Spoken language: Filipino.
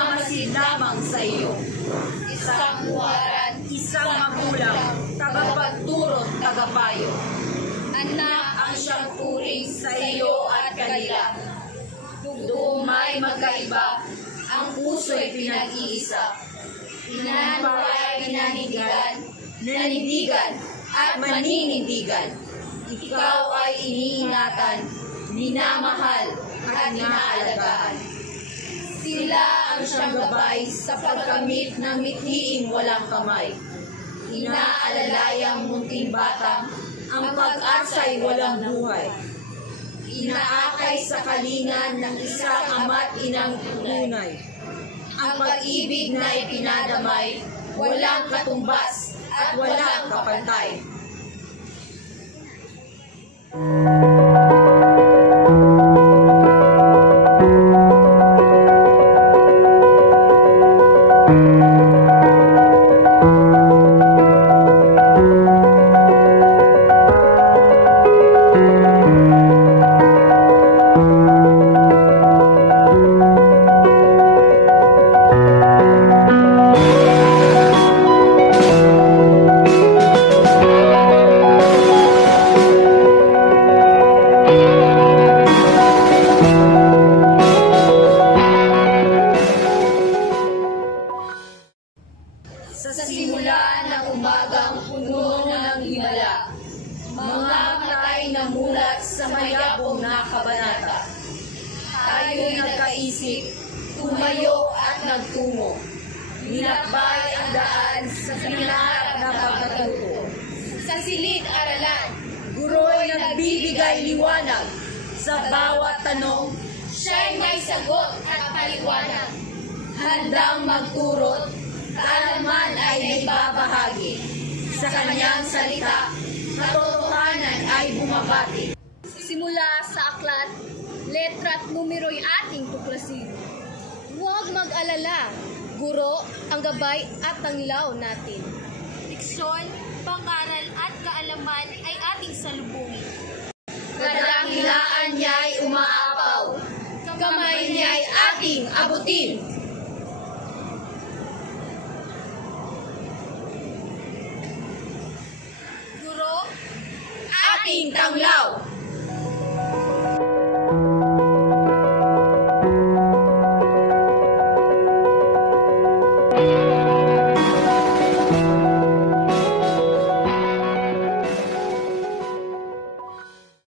nagmamasid lamang sa iyo. Isang huwaran, Isang magulang, tagapagturo, tagapayo. anak ang siyang turing sa iyo at kanila. Doon may magkaiba, ang puso'y pinag-iisa. Inanuay Nanindigan at maninindigan. Ikaw ay iniingatan, minamahal at inaalagaan. Sila ang siyang gabay Sa pagkamit ng mithiing walang kamay. Inaalalayang munting bata, ang pag-asa'y walang buhay. Inaakay sa kalingan ng isang ama't inang tunay. Ang pag-ibig na ipinadamay, walang katumbas at walang kapantay. Sa simula ng umagang puno ng himala, mga matay na mulat sa mayabong na kabanata. Tayo'y nagkaisip, tumayo at nagtungo. Nilakbay ang daan sa pinangarap na pagkatuto. sa silid-aralan. Guro'y nagbibigay liwanag sa bawat tanong, Siya'y may sagot at paliwanag. handang magturot, kaalaman ay naibabahagi. Sa kanyang salita, katotohanan ay bumabati. Simula sa aklat, letra at numero'y ating tuklasin. Huwag mag-alala, guro, ang gabay at tanglaw natin. Diksyon, pangaral at kaalaman ay ating salubungin. Kadakilaan niya'y umaapaw, kamay niya'y ating abutin. Guro, Ating tanglaw.